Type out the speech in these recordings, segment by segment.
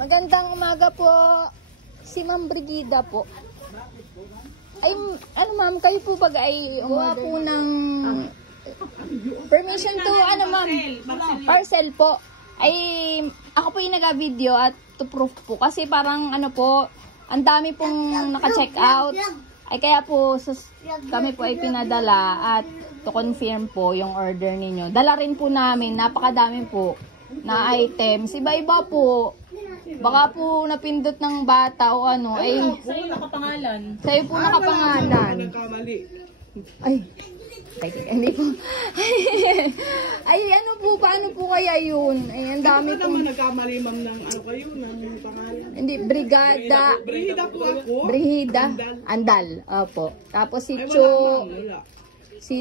Magandang umaga po. Si Ma'am Brigida po. Ay, ano ma'am, kayo po ba ay umuha po ng permission to, ano ma'am? Parcel po. Ay, ako po yung nag-video at to proof po. Kasi parang ano po, ang dami pong naka-check out. Ay kaya po, kami po ay pinadala at to confirm po yung order ninyo. Dala rin po namin, napakadami po na items. Iba-iba po. Baka po napindot ng bata o ano. Ay, sa'yo nakapangalan. Sa'yo po nakapangalan. Ay, hindi po. Ay, ano po, paano po kaya yun? Ay, ang dami po. Ano naman nagkamali ma'am ng ano kayo, ng pangalan? Hindi, Brigada. Brigida po ako. Brigida. Andal. Opo. Tapos si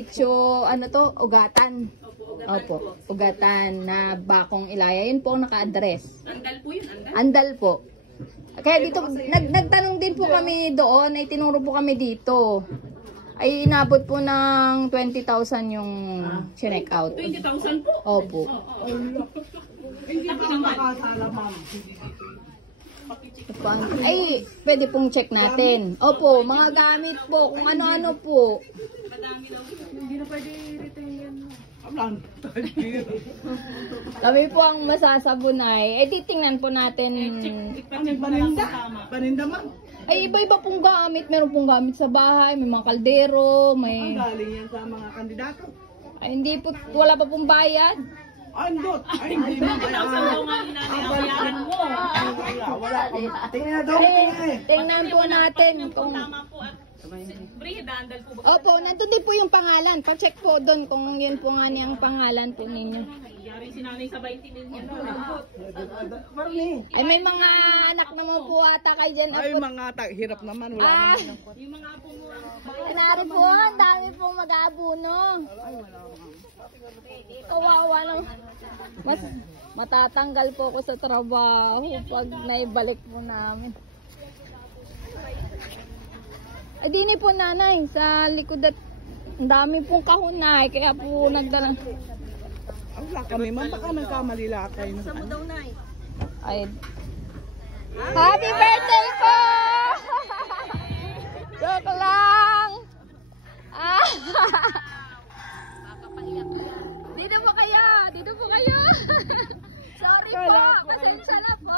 Cho, ano to? Ugatan. Opo, Ugatan na Bakong Ilaya. Yun po ang naka-address. Andal po yun, andal? Andal po. Kaya dito, nagtanong din po kami doon, ay tinuro po kami dito. Ay inabot po ng 20,000 yung check out. 20,000 po? Opo. Hindi ba makasala ma'am? Ay, pwede pong check natin. Opo, mga gamit po, kung ano-ano po. Hindi na pwede return yan. Kami po ang masasabunay. Eh, titingnan po natin. Paninda? Paninda ma'am? Ay, iba-iba pong gamit. Meron pong gamit sa bahay, may mga kaldero, may... Ang galing yan sa mga kandidato. Ay, hindi po, wala pa pong bayad. Ay, hindi. Ay, hindi ma'am. Wala. Tingnan na daw. Tingnan po natin kung... Tama po at Brigida, andal po ba? Opo, nandun din po yung pangalan. Pa-check po doon kung yun po nga niyang pangalan po ninyo. Yari si nanay sa 20 million. Ay, may mga anak naman po ata kayo dyan. Ay, mga hirap naman. Wala naman. Yung mga po mo. Kanari po, ang dami pong mag-aabuno. Kawawa lang. Mas matatanggal po ako sa trabaho pag naibalik po namin. Ay, dini po nanay, sa likod at ang dami pong kahunay, kaya po nagdala. Wala kami ma'am, baka nagkamali lang kayo. Saan mo daw, nay? Ay. Happy birthday po! Joke lang! Ah. Dito po kayo! Dito po kayo! Sorry po! Pasensya na po!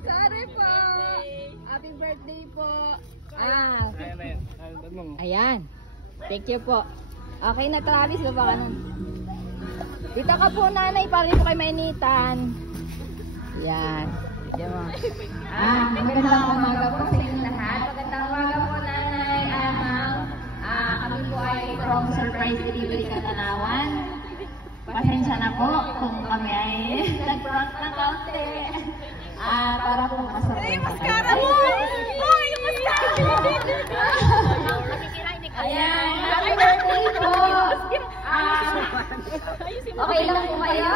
Sorry po! Happy birthday po! Ayan. Thank you po. Okay na, Travis. Baba ka nun. Dito ka po, nanay. Para dito kayo mainitan. Yan. Dito mo. Magandang umaga po sa inyong lahat. Magandang umaga po, nanay. Ma'am. Kami po ay from Surprise Delivery Katanawan. Pasensya na po kung kami ay nag-prank ng kaunti. Para po makasurprise. Ay, yung mascara mo! Ay, yung mascara! Ayan, happy birthday po! Okay lang po kayo?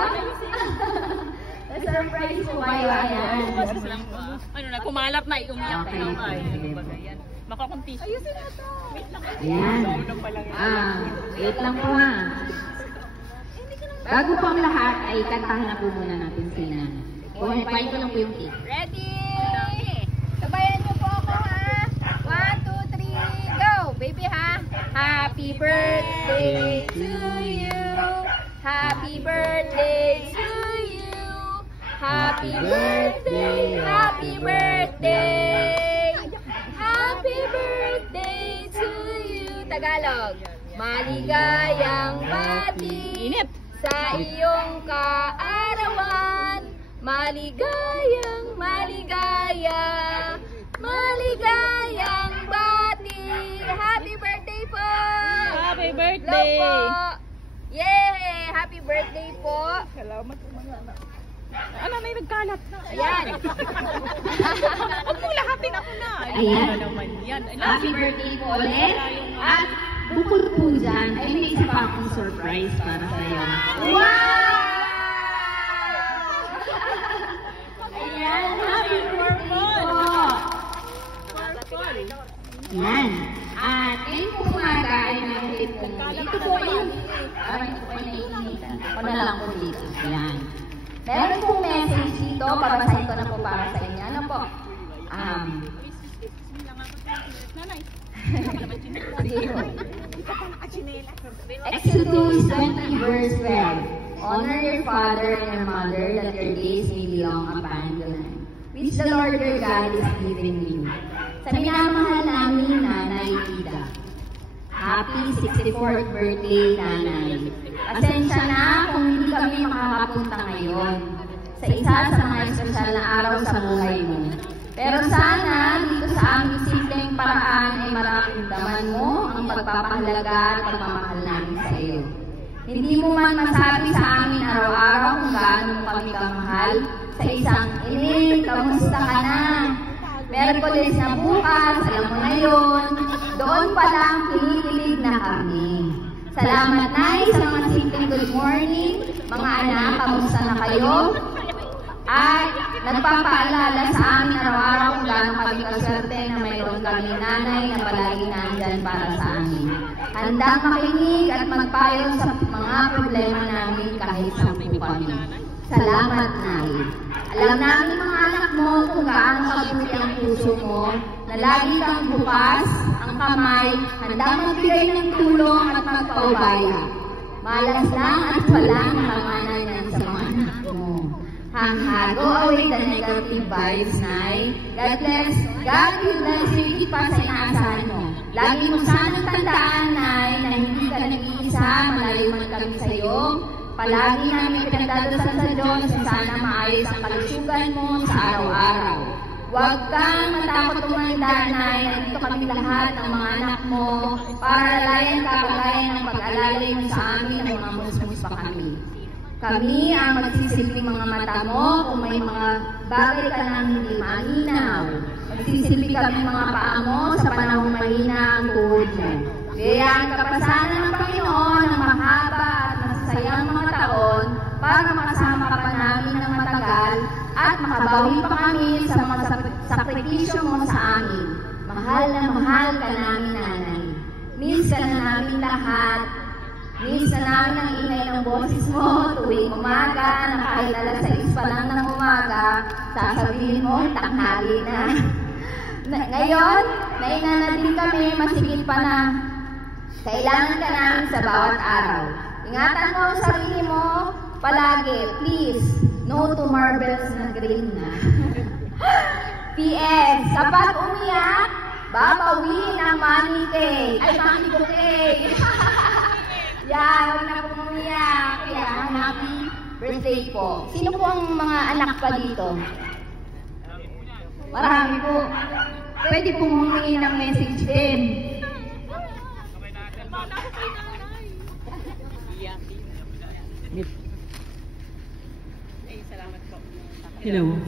Na-surprise po kayo. Ayan. Ano na, kumalap na, umiyak na lang ay. Makakuntis. Ayusin na to. Ayan. Wait lang po ha. Bago po ang lahat ay kantahan na po muna natin sina. Buhay ko lang po yung cake. Ready? Sabayan niyo po ako ha. 1, 2, 3, go! Baby ha. Happy birthday to you. Happy birthday to you. Happy birthday. Happy birthday. Happy birthday to you. Tagalog. Maligayang bati sa iyong kaarawan. Maligayang, maligayang bati. Happy birthday po! Happy birthday! Love po! Yay! Happy birthday po! Salamat po mga anak. Ano, may nagkalat na. Ayan! Huwag mo lahatin ako na. Ayan. Naman yan. Happy birthday po ulit! At bukod po dyan, ay may isa pa akong surprise para sa'yo. Wow! Ayan! Happy birthday po! Ayan! At ngayon po umaga ay meron din po. Dito po kayo. Parang ito po ay naiinitan. Ako na lang po dito. Ayan. Meron pong message dito, babasahin ko na po para sa inyo. Ano po? Nanay. Sige po. Exodus 20 verse 12. Honor your father and your mother that your days may be long upon the land, which the Lord your God is giving you. Sa minamahal namin Nanay Ida. Happy 64th birthday, Nanay. Pasensya na kung hindi kami makakapunta ngayon sa isa sa mga espesyal na araw sa buhay mo. Pero sana dito sa aming simpleng paraan ay mararamdaman mo ang pagpapahalaga at pagmamahal namin sa iyo. Hindi mo man masabi sa amin araw-araw kung gaano mo kami kamahal sa isang Inil, kamusta ka na? Merkules na bukas, alam mo na yun. Doon pa lang kinikilig na kami. Salamat, Nay, sa mga simpleng good morning. Mga anak, kamusta na kayo? At nagpapaalala sa amin araw-araw kung gaano kami kaswerte na mayroon kami nanay na palagi nandyan para sa amin. Handang makinig at magpayo sa mga problema namin kahit sampu kami. Salamat, Nay. Alam namin mga anak mo kung gaano kabuti ang puso mo, na lagi kang bukas, ang kamay, handang magbigay ng tulong at magpaubaya. Malas lang at walang hanganan yan sa mga anak mo. Go away the negative vibes, Nay. God bless. God will bless you higit pa sa inaasahan mo. Lagi mo sanang tandaan, Nay, na hindi ka nag-iisa, malayo man kami sa iyo. Palagi namin pinagdadasal sa Diyos na sana maayos ang kalusugan mo sa araw-araw. Huwag kang matakot tumanda, Nay, nandito kami lahat ng mga anak mo para lalayan ka kagaya ng pag-alalay mo sa amin ng mga musmus pa kami. Kami ang magsisilbing mga mata mo kung may mga bagay ka nang hindi malinaw. Magsisilbi kami mga paa mo sa panahong mahina ang tuhod mo. Biyayaan ka pa sana ng Panginoon ng mahaba at masasayang mga taon para makasama ka pa namin ng matagal at makabawi pa kami sa mga sakripisyo mo sa amin. Mahal na mahal ka namin, Nanay. Miss ka na namin lahat. Miss na namin ang ingay ng boses mo tuwing umaga na kahit alas 6 pa lang ng umaga, sasabihin mo, tanghali na. Ngayon, naina na din kami, masigit pa na. Kailangan ka namin sa bawat araw. Ingatan mo ang sarili mo palagi, please. No to marbles na green na. P.S. Kapag umiyak, babawiin ang money cake. Ay, money bouquet. Yeah, huwag na pong umiyak. Kaya, happy birthday po. Sino po ang mga anak pa dito? Marami po. Pwede pong humingi ng message din. Hello.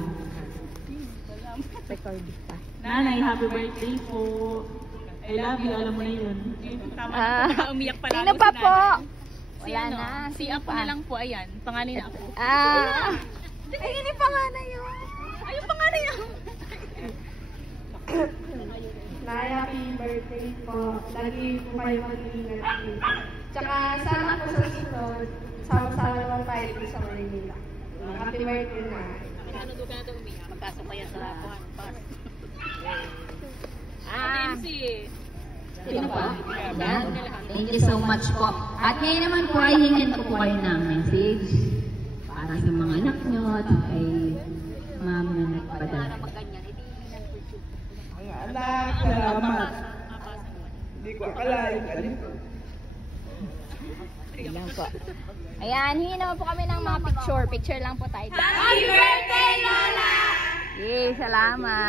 Recording pa. Nanay, happy birthday po. I love you, alam mo na yun. Umiyak pa Sino pa po? Si Wala ano, na. si Apo na lang po, ayan. Pangalan na Apo. Ay, hindi pangalan yun. Ay, yung pangalan yun. Nay, happy birthday po. Lagi po kayo mag-iingat. Tsaka sana po sa sunod, sama-sama naman tayo dito sa Manila. Happy birthday, na. Ano doon ka na ito umiyak? Magkasamayan sa lapuan. MC. Sino pa? Yan. Thank you so much po. At ngayon naman po ay hingin ko po kayo ng message para sa mga anak nyo at kay ma'am na nagpadala. Mga anak, salamat. Hindi ko akalain ganito. Ayan po. Ayan, hingin naman po kami ng mga picture. Picture lang po tayo. Happy birthday, Lola! Yay, salamat.